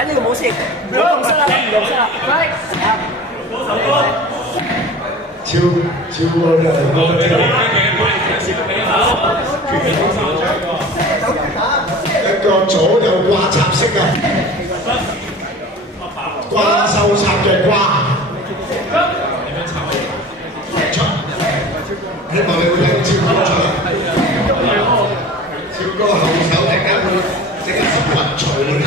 緊要冇事，唔用失啦，唔用失啦，快！超過嘅嗰個一個左右掛插式嘅掛收插嘅掛，希望你會睇到超哥出嚟。超哥後手突然間會即刻拔除你睇下。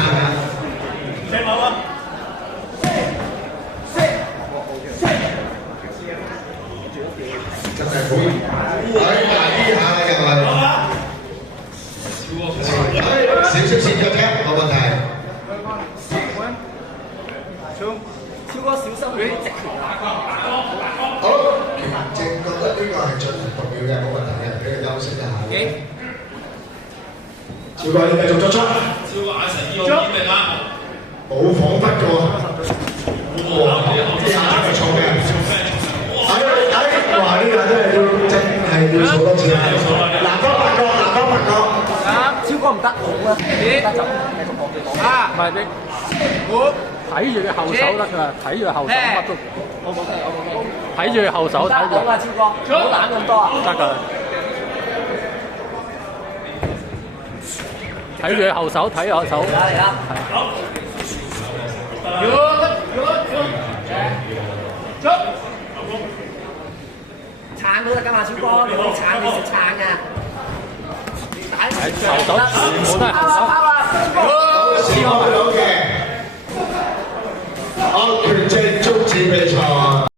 真係好，睇埋呢下又係，少少線腳踢冇問題。超哥小心佢直拳啊！好，拳正覺得呢個係進行讀秒嘅，冇問題嘅，俾佢休息一下。超哥你繼續作出。超哥眼神要點明啊！冇彷彿過。哇！呢下真係錯嘅。哇！呢下真係要數多次啦。南方八角，南方八角。超哥唔得，好啊，得就繼續講。唔係你，睇住佢後手得㗎，睇住後手乜都。我睇住佢後手，睇住。好啊，超哥，唔好攬咁多啊。得㗎。睇住佢後手，睇後手。嚟啦！撐都得㗎嘛，超哥，你可以撐，你識撐㗎。後手全部都係後手。超哥有嘅。